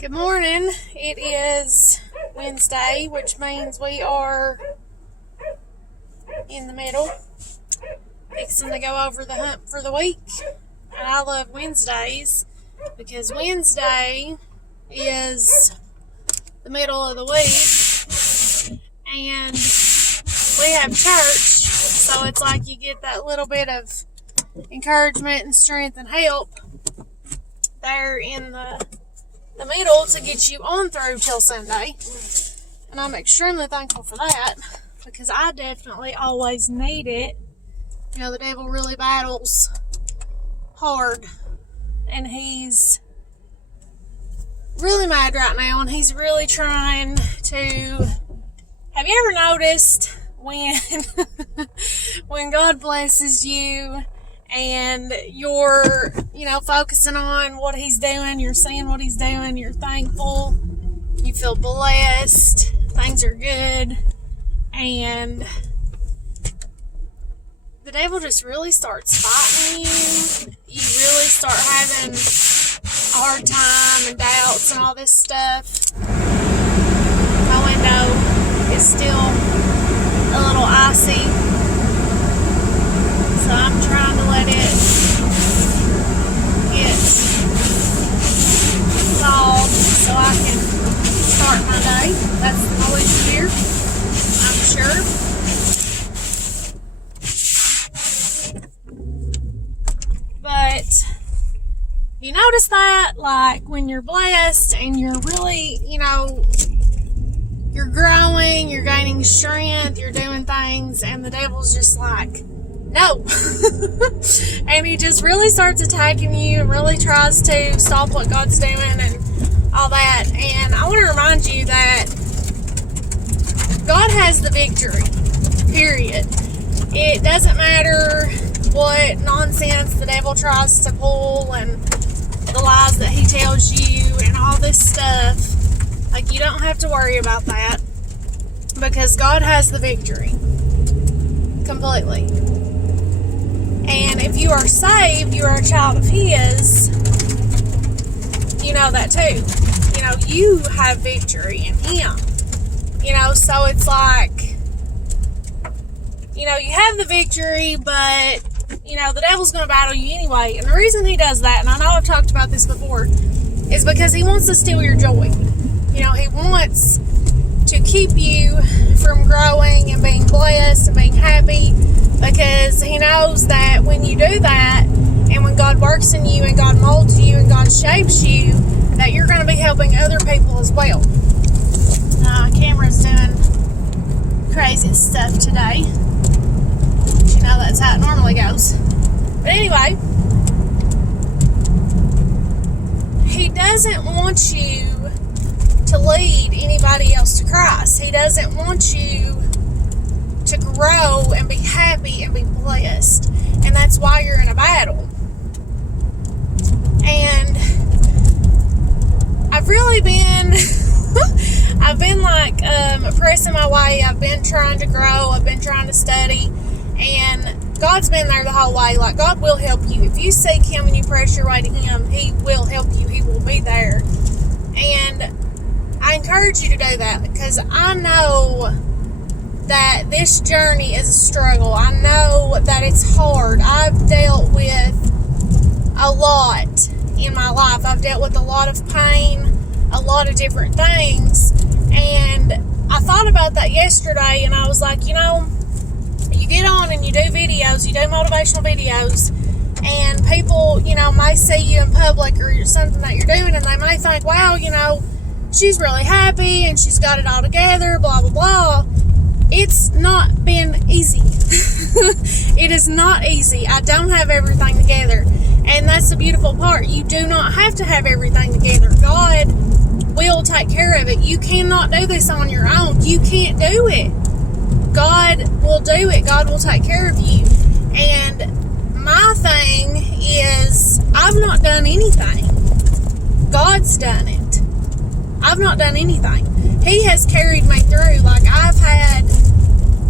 Good morning. It is Wednesday, which means we are in the middle, fixing to go over the hump for the week. And I love Wednesdays because Wednesday is the middle of the week and we have church, so it's like you get that little bit of encouragement and strength and help there in the middle to get you on through till Sunday. And I'm extremely thankful for that because I definitely always need it. You know, the devil really battles hard and he's really mad right now and he's really trying to... Have you ever noticed when God blesses you and you're, focusing on what he's doing, you're seeing what he's doing, you're thankful, you feel blessed, things are good, and the devil just really starts fighting you. You really start having a hard time and doubts and all this stuff. My window is still a little icy, so I'm trying to let it get thawed so I can start my day. That's the noise you hear, I'm sure. But you notice that, like, when you're blessed and you're really, you're growing, you're gaining strength, you're doing things, and the devil's just like, no. And he just really starts attacking you and really tries to stop what God's doing and all that. And I want to remind you that God has the victory, period. It doesn't matter what nonsense the devil tries to pull and the lies that he tells you and all this stuff. Like, you don't have to worry about that because God has the victory completely. And if you are saved, you are a child of his, you know that too. You have victory in him. So it's like, you have the victory, but, the devil's going to battle you anyway. And the reason he does that, and I know I've talked about this before, is because he wants to steal your joy. He wants to keep you from growing and being blessed and being happy, because he knows that when you do that and when God works in you and God molds you and God shapes you, that you're going to be helping other people as well. Camera's doing crazy stuff today. That's how it normally goes. But anyway, he doesn't want you to lead anybody else to Christ. He doesn't want you to grow and be happy and be blessed. And that's why you're in a battle. And I've really been I've been pressing my way. I've been trying to grow. I've been trying to study. And God's been there the whole way. Like, God will help you. If you seek him and you press your way to him, he will help you. He will be there. And I encourage you to do that because I know that this journey is a struggle. I know that it's hard. I've dealt with a lot in my life. I've dealt with a lot of pain, a lot of different things. And I thought about that yesterday and I was like, you get on and you do videos, you do motivational videos, and people, may see you in public or something that you're doing and they may think, wow, she's really happy and she's got it all together, blah, blah, blah. It's not been easy. It is not easy. I don't have everything together. And that's the beautiful part. You do not have to have everything together. God will take care of it. You cannot do this on your own. You can't do it. God will do it. God will take care of you. And my thing is, I've not done anything. God's done it. I've not done anything. He has carried me through. Like, I've had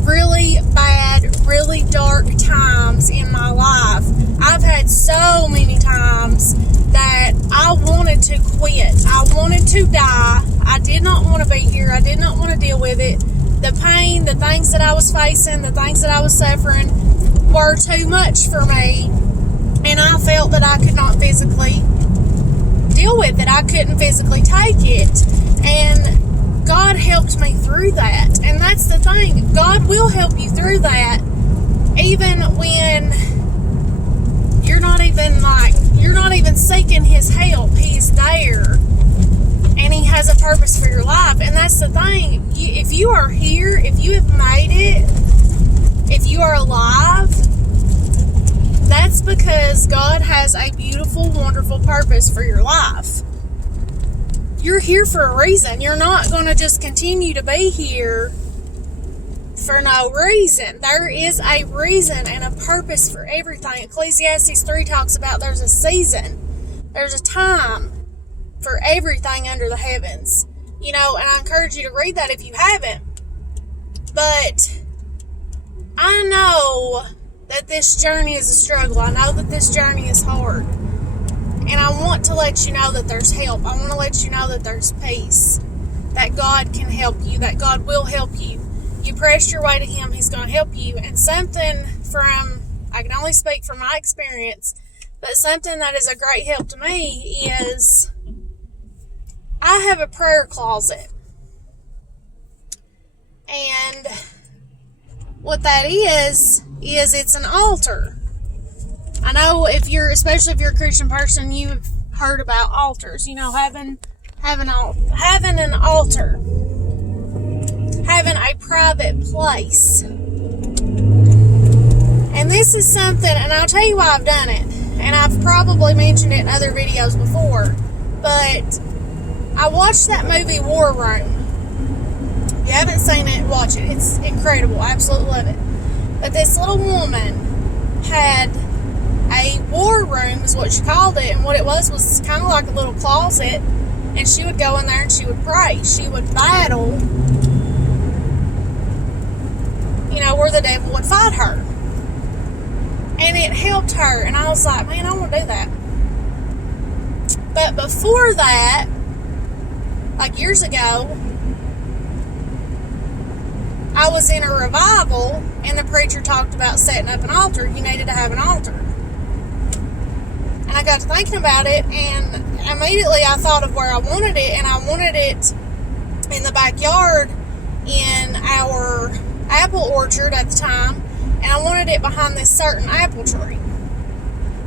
really bad, really dark times in my life. I've had so many times that I wanted to quit. I wanted wanted to die. I did not want to be here. I did not want to deal with it. The pain, the things that I was facing, the things that I was suffering were too much for me. And I felt that I could not physically deal with it. I couldn't physically take it. And God helped me through that. And that's the thing. God will help you through that even when you're not even seeking His help. He's there. And He has a purpose for your life. And that's the thing. If you are here, if you have made it, if you are alive, that's because God has a beautiful, wonderful purpose for your life. You're here for a reason. You're not going to just continue to be here for no reason. There is a reason and a purpose for everything. Ecclesiastes 3 talks about there's a season. There's a time for everything under the heavens. And I encourage you to read that if you haven't. But I know that this journey is a struggle. I know that this journey is hard. And I want to let you know that there's help. I want to let you know that there's peace. That God can help you. That God will help you. You press your way to Him, He's going to help you. And something I can only speak from my experience, but something that is a great help to me is I have a prayer closet. And what that is it's an altar. I know especially if you're a Christian person, you've heard about altars. Having an altar, having a private place. And this is something, and I'll tell you why I've done it. And I've probably mentioned it in other videos before, but I watched that movie War Room. If you haven't seen it, watch it. It's incredible. I absolutely love it. But this little woman had a war room, is what she called it, and what it was kind of like a little closet, and she would go in there and she would pray. She would battle, where the devil would fight her. And it helped her, and I was like, man, I want to do that. But before that, like years ago, I was in a revival, and the preacher talked about setting up an altar. You needed to have an altar. And I got to thinking about it, and immediately I thought of where I wanted it, and I wanted it in the backyard in our apple orchard at the time, and I wanted it behind this certain apple tree.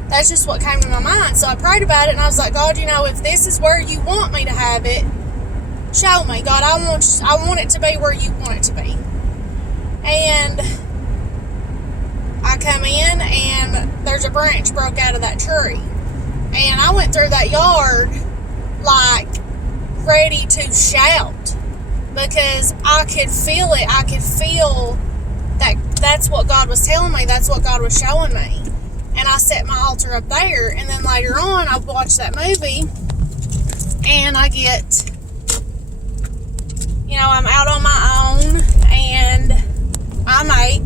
That's just what came to my mind. So I prayed about it, and I was like, God, if this is where you want me to have it, show me. God, I want it to be where you want it to be. And I come in, and there's a branch broke out of that tree. And I went through that yard like ready to shout because I could feel it. I could feel that's what God was telling me. That's what God was showing me. And I set my altar up there. And then later on, I watched that movie, and I get, I'm out on my own, and I make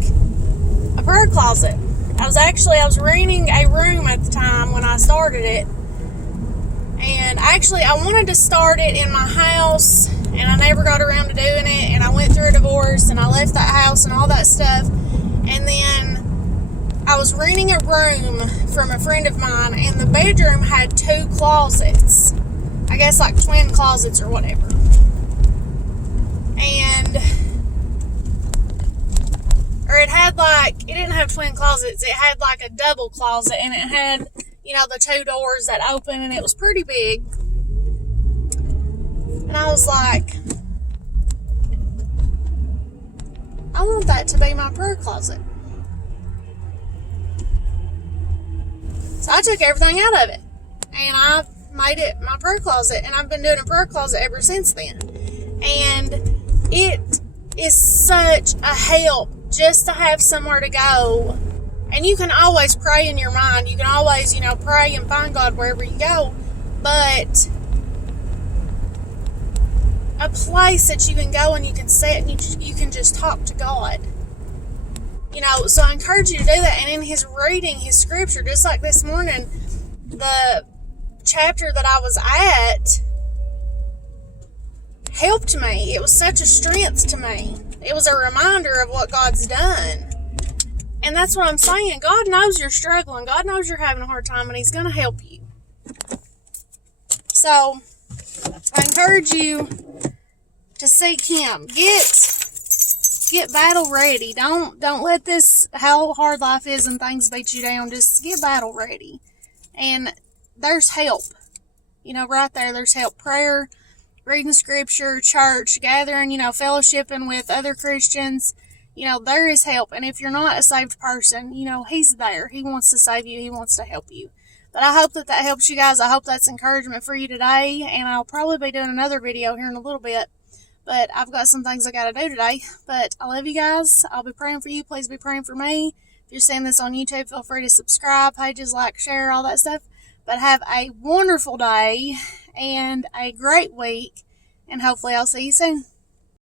a prayer closet. I was renting a room at the time when I started it. And actually, I wanted to start it in my house, and I never got around to doing it. And I went through a divorce, and I left that house and all that stuff. And then I was renting a room from a friend of mine, and the bedroom had 2 closets. I guess like twin closets or whatever. It didn't have twin closets. It had like a double closet, and it had, the 2 doors that open, and it was pretty big. And I was like, I want that to be my prayer closet. So I took everything out of it, and I made it my prayer closet, and I've been doing a prayer closet ever since then. And it is such a help just to have somewhere to go. And you can always pray in your mind. You can always, pray and find God wherever you go. But a place that you can go and you can sit and you can just talk to God. So I encourage you to do that. And in his reading, his scripture, just like this morning, the chapter that I was at, helped me. It was such a strength to me. It was a reminder of what God's done. And that's what I'm saying. God knows you're struggling. God knows you're having a hard time, and He's going to help you. So, I encourage you to seek Him. Get battle ready. Don't let this, how hard life is and things beat you down. Just get battle ready. And there's help. Right there's help. Prayer, reading scripture, church, gathering, fellowshipping with other Christians. There is help. And if you're not a saved person, He's there. He wants to save you. He wants to help you. But I hope that helps you guys. I hope that's encouragement for you today. And I'll probably be doing another video here in a little bit. But I've got some things I got to do today. But I love you guys. I'll be praying for you. Please be praying for me. If you're seeing this on YouTube, feel free to subscribe, pages, like, share, all that stuff. But have a wonderful day and a great week. And hopefully I'll see you soon.